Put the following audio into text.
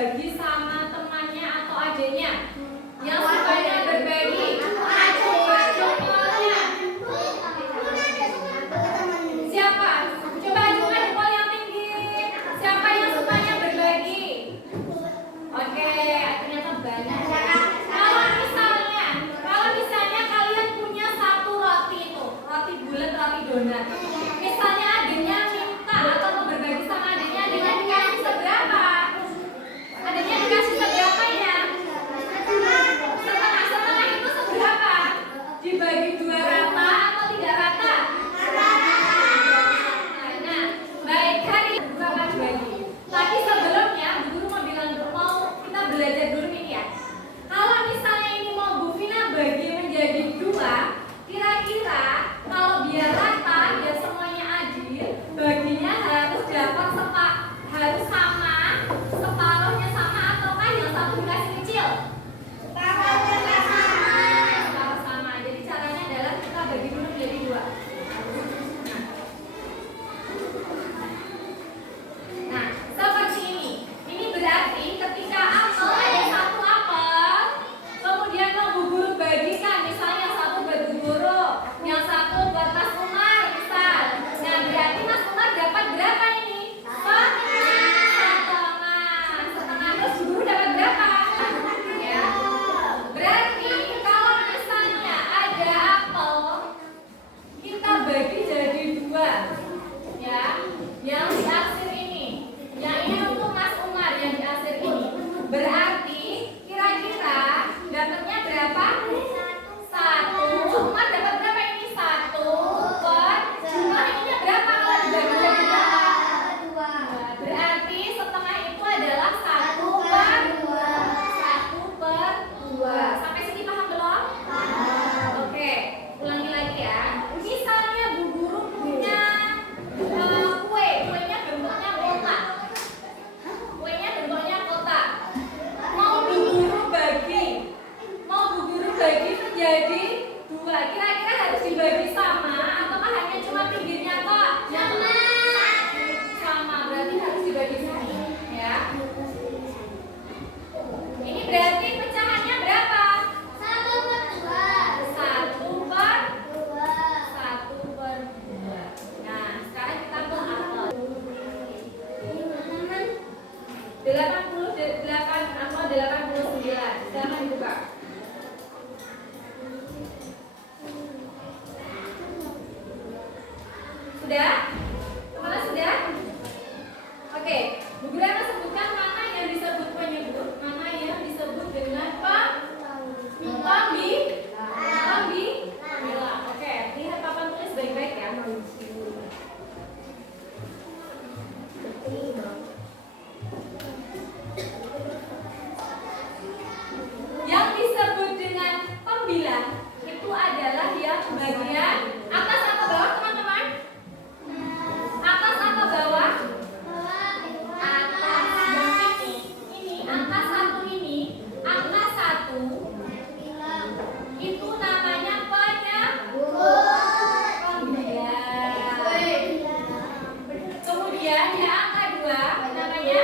berbagi sama temannya atau adiknya? Yang sukanya berbagi? Siapa? Coba ajukan jempol yang tinggi. Siapa yang sukanya berbagi? Oke, ternyata banyak ya. Kalau misalnya kalian punya satu roti itu, roti bulat, roti donat. Misalnya adiknya minta atau mau berbagi sama adiknya dikasih seberapa? Adiknya dikasih seberapa ya? Setengah itu seberapa? Dibagi 2 rata atau 3 rata? Nah, baik, hari berapa dibagi? Tapi sebelumnya Bu Guru mau bilang mau kita belajar dulu ini ya. Kalau misalnya ini mau Bu Vina bagi menjadi 2, kira-kira kalau biar rata, biar semuanya adil, baginya harus dapat harus sama, separuhnya sama ataukah yang satu dikasih kecil? Separuh sama. Jadi caranya adalah kita bagi dulu menjadi 2. Nah, seperti ini. Ini berarti ketika apel ada 1 apel, kemudian mau Bu Guru bagikan, misalnya yang 1 buat Bu Guru, yang 1 buat Mas Umar, misal. Nah, berarti Mas Umar dapat berapa ini? Setengah. Terus Bu Guru dapat berapa? Ya. Berarti kalau misalnya ada apel, kita bagi jadi 2. Ya. Yang diarsir ini. Yang ini untuk Mas Umar yang diarsir ini. Berarti kira-kira dapatnya berapa? 1. Umar dapat berapa ini? 1 per jumlah ininya berapa kalau dibagi jadi 2? Berarti setengah itu adalah 1 per 2. Sampai sini paham belum? Oke, ulangi lagi ya. Misalnya Bu Guru punya kuenya bentuknya kotak. Kuenya bentuknya kotak. Mau Bu Guru bagi menjadi 2. Kira-kira harus dibagi sama ataukah hanya cuma pinggirnya kok? Sama, berarti harus dibagi sama ya. Ini berarti pecahannya berapa? 1/2. Nah, sekarang kita ke apel. 88 atau 89. Silakan dibuka. Sudah? Teman-teman sudah? Oke, Bu Guru akan sebutkan mana yang disebut penyebut, mana yang disebut dengan pembilang. Oke, lihat papan tulis baik-baik ya. Yang disebut dengan pembilang itu adalah yang bagian atas atau bawah, teman-teman? Atas atau bawah? Atas. Ini angka 1 ini, angka 1 itu namanya pembilang. Kemudian ya angka 2 namanya